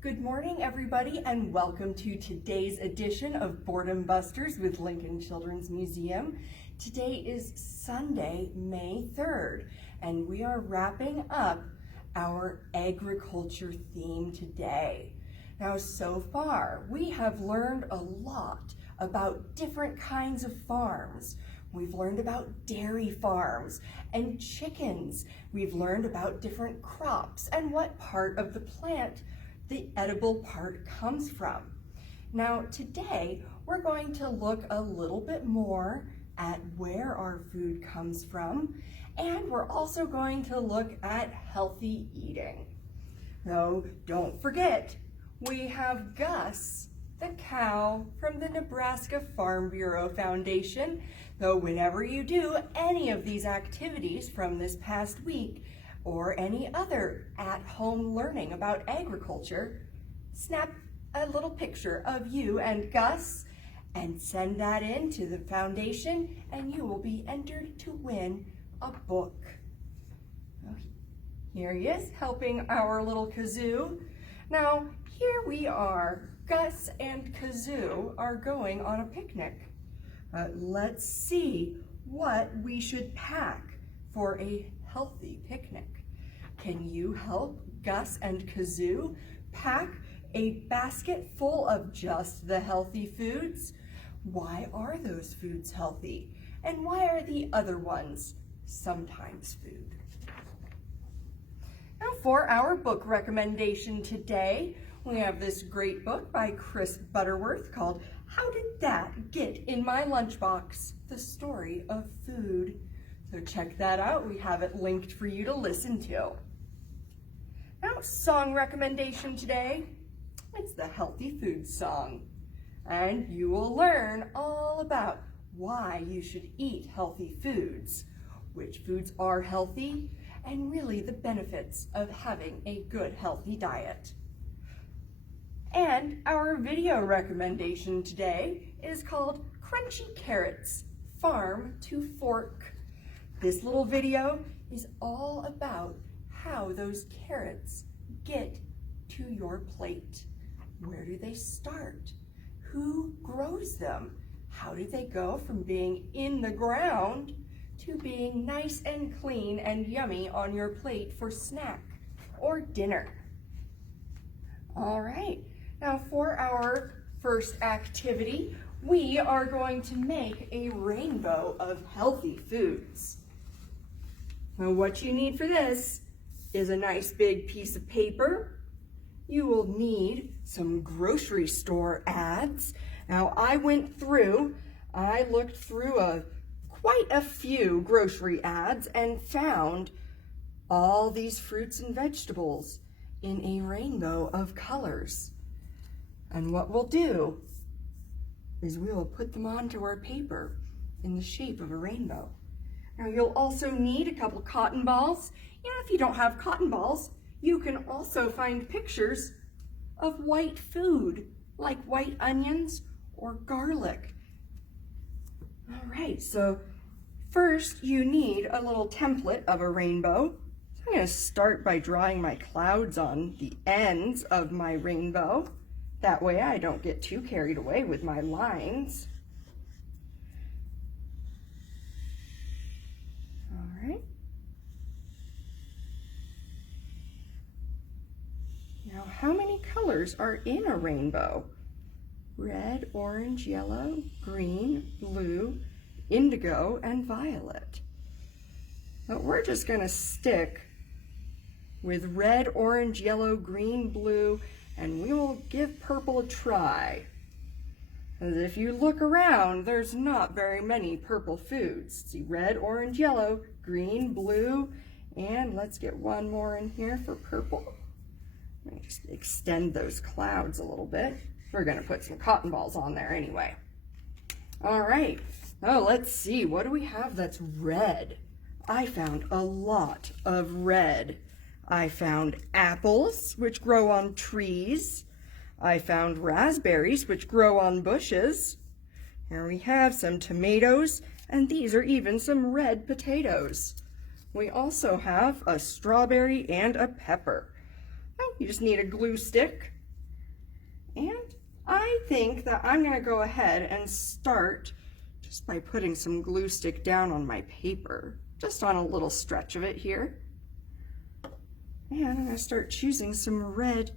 Good morning, everybody, and welcome to today's edition of Boredom Busters with Lincoln Children's Museum. Today is Sunday, May 3rd, and we are wrapping up our agriculture theme today. Now, so far, we have learned a lot about different kinds of farms. We've learned about dairy farms and chickens. We've learned about different crops and what part of the plant the edible part comes from. Now today we're going to look a little bit more at where our food comes from, and we're also going to look at healthy eating. Now don't forget, we have Gus, the cow from the Nebraska Farm Bureau Foundation. Though whenever you do any of these activities from this past week, or any other at-home learning about agriculture, snap a little picture of you and Gus and send that in to the foundation, and you will be entered to win a book. Here he is, helping our little Kazoo. Now, here we are. Gus and Kazoo are going on a picnic. Let's see what we should pack for a healthy picnic. Can you help Gus and Kazoo pack a basket full of just the healthy foods? Why are those foods healthy? And why are the other ones sometimes food? Now for our book recommendation today, we have this great book by Chris Butterworth called How Did That Get in My Lunchbox? The Story of Food. So check that out. We have it linked for you to listen to. Now, song recommendation today. It's the Healthy Food Song. And you will learn all about why you should eat healthy foods, which foods are healthy, and really the benefits of having a good healthy diet. And our video recommendation today is called Crunchy Carrots, Farm to Fork. This little video is all about how those carrots get to your plate. Where do they start? Who grows them? How do they go from being in the ground to being nice and clean and yummy on your plate for snack or dinner? All right, now for our first activity, we are going to make a rainbow of healthy foods. Now what you need for this is a nice big piece of paper. You will need some grocery store ads. Now I looked through quite a few grocery ads and found all these fruits and vegetables in a rainbow of colors. And what we'll do is we will put them onto our paper in the shape of a rainbow. Now you'll also need a couple cotton balls. And if you don't have cotton balls, you can also find pictures of white food, like white onions or garlic. All right, so first you need a little template of a rainbow. So I'm going to start by drawing my clouds on the ends of my rainbow. That way I don't get too carried away with my lines. All right. Now, how many colors are in a rainbow? Red, orange, yellow, green, blue, indigo, and violet. But we're just going to stick with red, orange, yellow, green, blue, and we will give purple a try. As if you look around, there's not very many purple foods. See, red, orange, yellow, green, blue, and let's get one more in here for purple. Let me just extend those clouds a little bit. We're going to put some cotton balls on there anyway. All right, now let's see, what do we have that's red? I found a lot of red. I found apples, which grow on trees. I found raspberries, which grow on bushes. Here we have some tomatoes, and these are even some red potatoes. We also have a strawberry and a pepper. Oh, you just need a glue stick And I think that I'm going to go ahead and start just by putting some glue stick down on my paper, just on a little stretch of it here. And I'm going to start choosing some red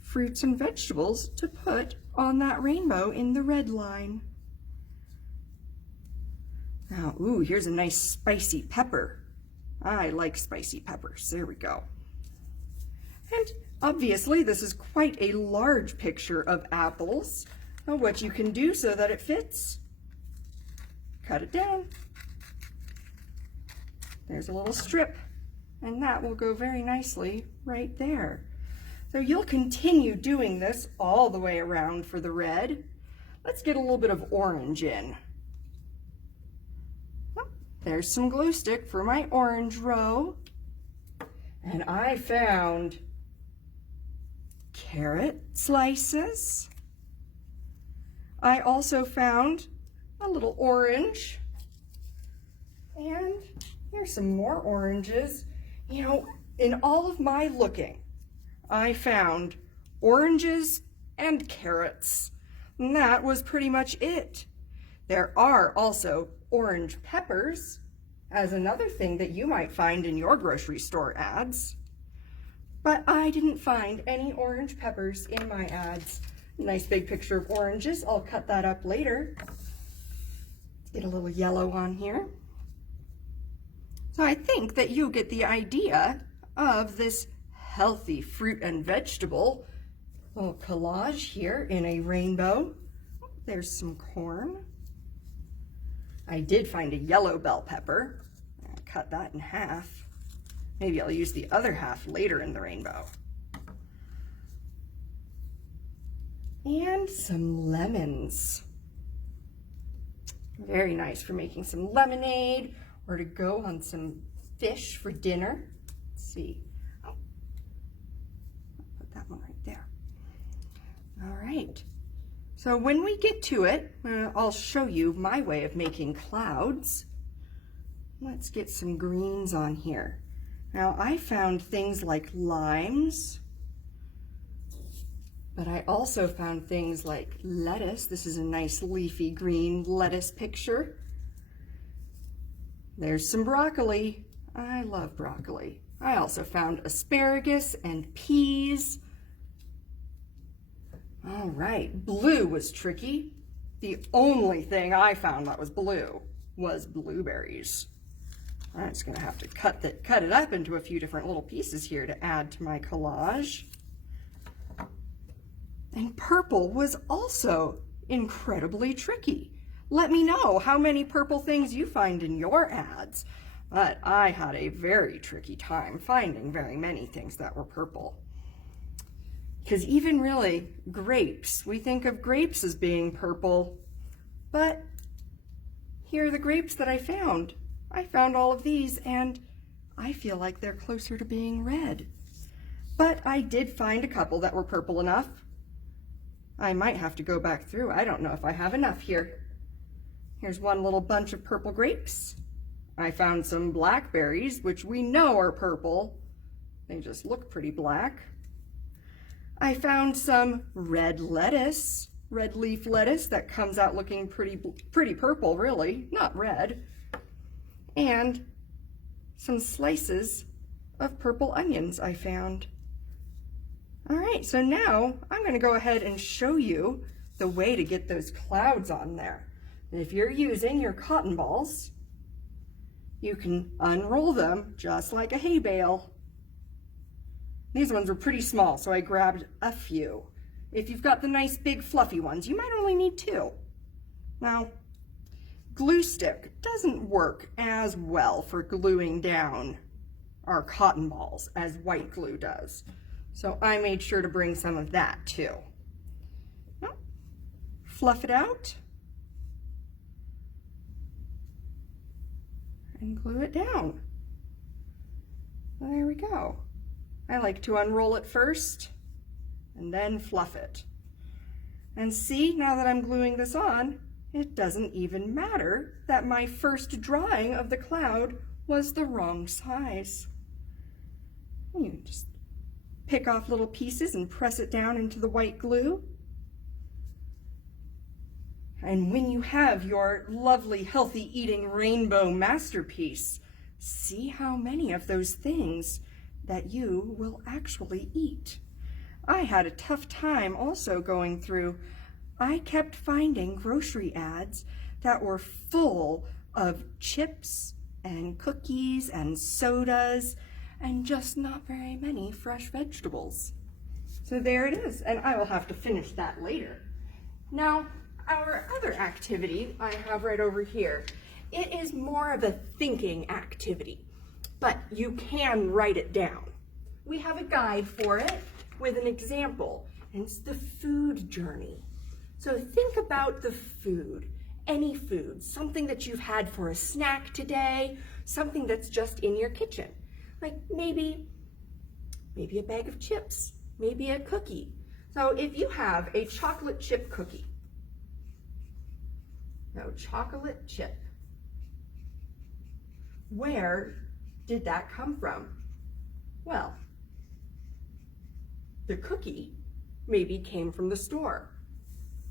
fruits and vegetables to put on that rainbow in the red line. Now, ooh, here's a nice spicy pepper. I like spicy peppers. There we go. And obviously, this is quite a large picture of apples. Now, what you can do so that it fits, cut it down. There's a little strip, and that will go very nicely right there. So you'll continue doing this all the way around for the red. Let's get a little bit of orange in. There's some glue stick for my orange row. And I found carrot slices. I also found a little orange. And here's some more oranges. You know, in all of my looking, I found oranges and carrots. And that was pretty much it. There are also orange peppers as another thing that you might find in your grocery store ads. But I didn't find any orange peppers in my ads. Nice big picture of oranges. I'll cut that up later. Let's get a little yellow on here. So I think that you get the idea of this healthy fruit and vegetable little collage here in a rainbow. There's some corn. I did find a yellow bell pepper. I'll cut that in half. Maybe I'll use the other half later in the rainbow. And some lemons. Very nice for making some lemonade or to go on some fish for dinner. Let's see. Oh, I'll put that one right there. All right. So when we get to it, I'll show you my way of making clouds. Let's get some greens on here. Now I found things like limes, but I also found things like lettuce. This is a nice leafy green lettuce picture. There's some broccoli. I love broccoli. I also found asparagus and peas. All right, blue was tricky. The only thing I found that was blue was blueberries. I'm just gonna have to cut it up into a few different little pieces here to add to my collage. And purple was also incredibly tricky. Let me know how many purple things you find in your ads. But I had a very tricky time finding very many things that were purple. Because even really grapes, we think of grapes as being purple, but here are the grapes that I found. I found all of these and I feel like they're closer to being red. But I did find a couple that were purple enough. I might have to go back through. I don't know if I have enough here. Here's one little bunch of purple grapes. I found some blackberries, which we know are purple. They just look pretty black. I found some red lettuce, red leaf lettuce that comes out looking pretty purple, really, not red. And some slices of purple onions I found. All right, so now I'm gonna go ahead and show you the way to get those clouds on there. And if you're using your cotton balls, you can unroll them just like a hay bale. These ones were pretty small, so I grabbed a few. If you've got the nice big fluffy ones, you might only need 2. Now, glue stick doesn't work as well for gluing down our cotton balls as white glue does. So I made sure to bring some of that too. Now, fluff it out and glue it down. Well, there we go. I like to unroll it first and then fluff it. And see, now that I'm gluing this on, it doesn't even matter that my first drawing of the cloud was the wrong size. You just pick off little pieces and press it down into the white glue. And when you have your lovely, healthy eating rainbow masterpiece, see how many of those things that you will actually eat. I had a tough time also going through. I kept finding grocery ads that were full of chips and cookies and sodas and just not very many fresh vegetables. So there it is, and I will have to finish that later. Now, our other activity I have right over here, it is more of a thinking activity, but you can write it down. We have a guide for it with an example, and it's the food journey. So think about the food, any food, something that you've had for a snack today, something that's just in your kitchen. Like maybe a bag of chips, maybe a cookie. So if you have a chocolate chip cookie, chocolate chip, where did that come from? Well, the cookie maybe came from the store.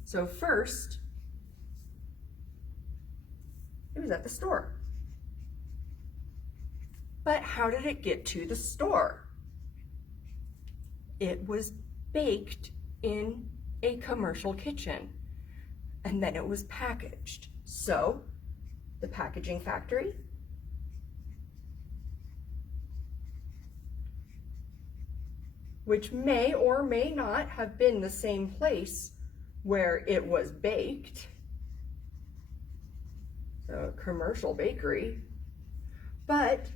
So first, it was at the store. But how did it get to the store? It was baked in a commercial kitchen, and then it was packaged. So, the packaging factory, which may or may not have been the same place where it was baked, so a commercial bakery, but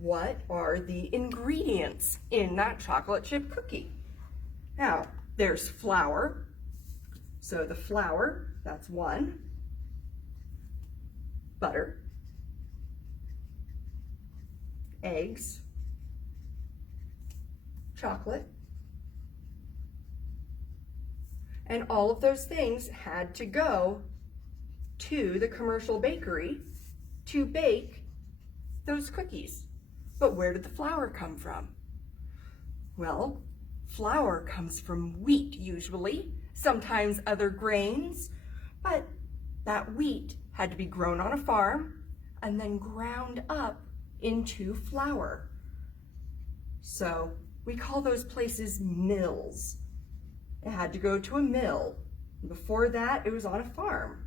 what are the ingredients in that chocolate chip cookie? Now, there's flour, so the flour, that's one, butter, eggs, chocolate, and all of those things had to go to the commercial bakery to bake those cookies. But where did the flour come from? Well, flour comes from wheat usually, sometimes other grains, but that wheat had to be grown on a farm and then ground up into flour. So we call those places mills. It had to go to a mill. Before that, it was on a farm.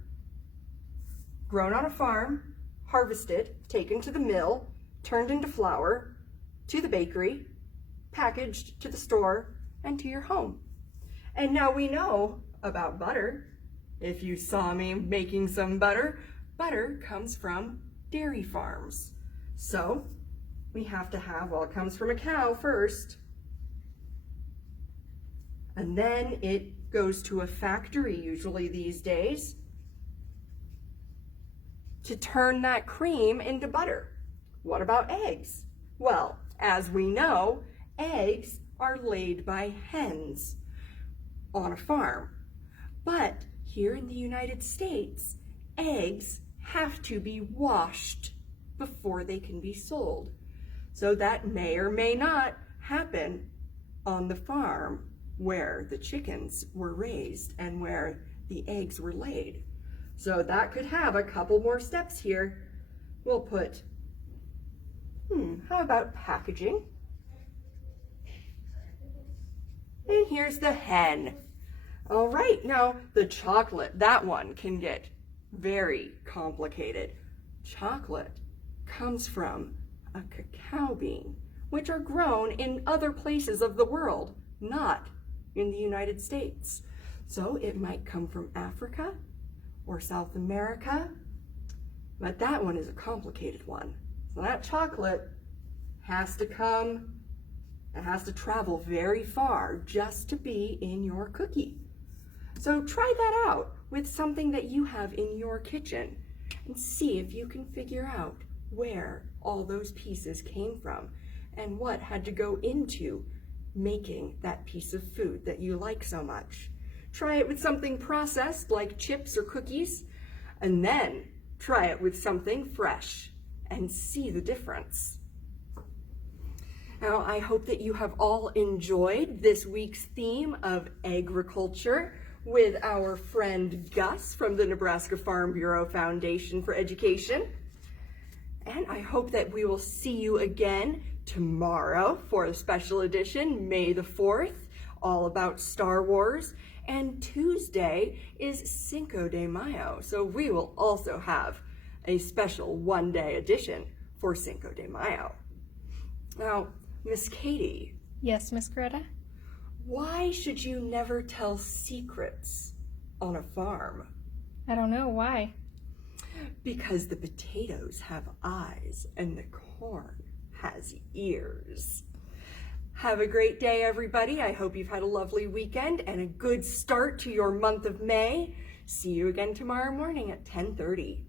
Grown on a farm, harvested, taken to the mill, turned into flour, to the bakery, packaged to the store, and to your home. And now we know about butter. If you saw me making some butter, butter comes from dairy farms. So we have to have, well, it comes from a cow first, and then it goes to a factory usually these days to turn that cream into butter. What about eggs? Well, as we know, eggs are laid by hens on a farm. But here in the United States, eggs have to be washed before they can be sold. So that may or may not happen on the farm where the chickens were raised and where the eggs were laid. So that could have a couple more steps here. We'll put, how about packaging? And here's the hen. All right, now the chocolate, that one can get very complicated. Chocolate comes from a cacao bean, which are grown in other places of the world, not in the United States. So it might come from Africa or South America, but that one is a complicated one. So that chocolate has to come, it has to travel very far just to be in your cookie. So try that out with something that you have in your kitchen and see if you can figure out where all those pieces came from and what had to go into making that piece of food that you like so much. Try it with something processed like chips or cookies, and then try it with something fresh and see the difference. Now, I hope that you have all enjoyed this week's theme of agriculture with our friend Gus from the Nebraska Farm Bureau Foundation for Education. And I hope that we will see you again tomorrow for a special edition, May the 4th, all about Star Wars. And Tuesday is Cinco de Mayo, so we will also have a special one-day edition for Cinco de Mayo. Now, Miss Katie. Yes, Miss Greta? Why should you never tell secrets on a farm? I don't know, why? Because the potatoes have eyes and the corn has ears. Have a great day, everybody. I hope you've had a lovely weekend and a good start to your month of May. See you again tomorrow morning at 10:30.